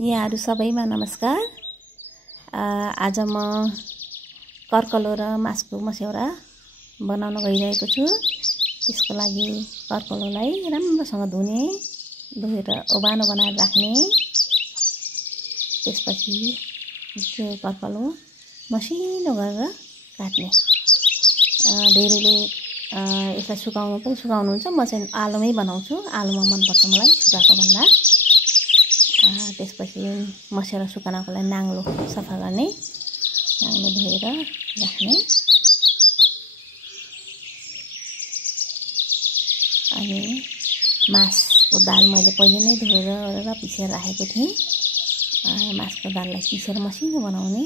यहाँहरु सबैमा नमस्कार। आज म कर्कलो र मासको मस्यौरा बनाउन गइरहेको छु। त्यसको लागि कर्कलोलाई राम्रोसँग धोएर ओबानो बनाएर राख्ने। त्यसपछि त्यो कर्कलो मसिनो गरेर काट्ने। धेरैले यसलाई सुकाउनुहुन्छ। म चाहिँ आलुमै बनाउँछु। आलुमा मन पर्छ मलाई सुकाएको भन्दा। त्यसपछि मस्यौरा सुकाउनको लागि नाङ्लो सफा गर्ने, नाङ्लो धोएर राख्ने। अनि मासको दाल मैले पहिले नै धोएर र पिसेर राखेको थिएँ। मासको दाललाई पिसेर मसिनो बनाउने।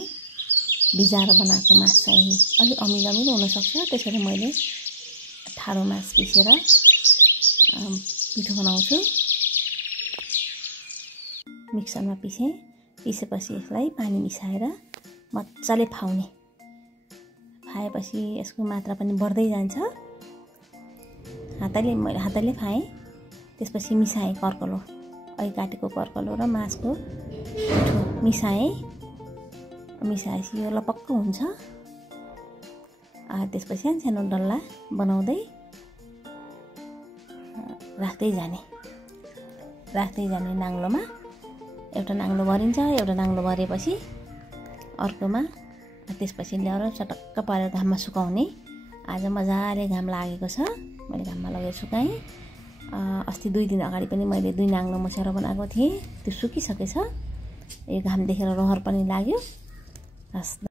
भिजाएर बनाएको मास चाहिँ अलि अमिलो हुनसक्छ, त्यसैले मैले ठाडो मास पिसेर पिठो बनाउँछु। मिक्सरमा पिसेपछि यसलाई पानी मिसाएर मजाले फाएपछि यसको मात्रा पनि बढ्दै जान्छ। मैले हातैले फाएँ। त्यसपछि मिसाएँ कर्कलो, अहिले काटेको कर्कलो र मासको पिठो मिसाएपछि यो लपक्क हुन्छ। त्यसपछि सानो डल्ला बनाउँदै राख्दै जाने नाङ्लोमा। एउटा नाङ्लो भरिन्छ, एउटा नाङ्लो भरेपछि अर्कोमा, त्यसपछि ल्याएर चटक्क पारेर घाममा सुकाउने। आज मजाले घाम लागेको छ, मैले घाममा लगेर सुकाएँ। अस्ति 2 दिन अगाडि पनि मैले 2 नाङ्लो मस्यौरा बनाएको थिएँ, त्यो सुकिसकेछ। यो घाम देखेर रहर पनि लाग्यो।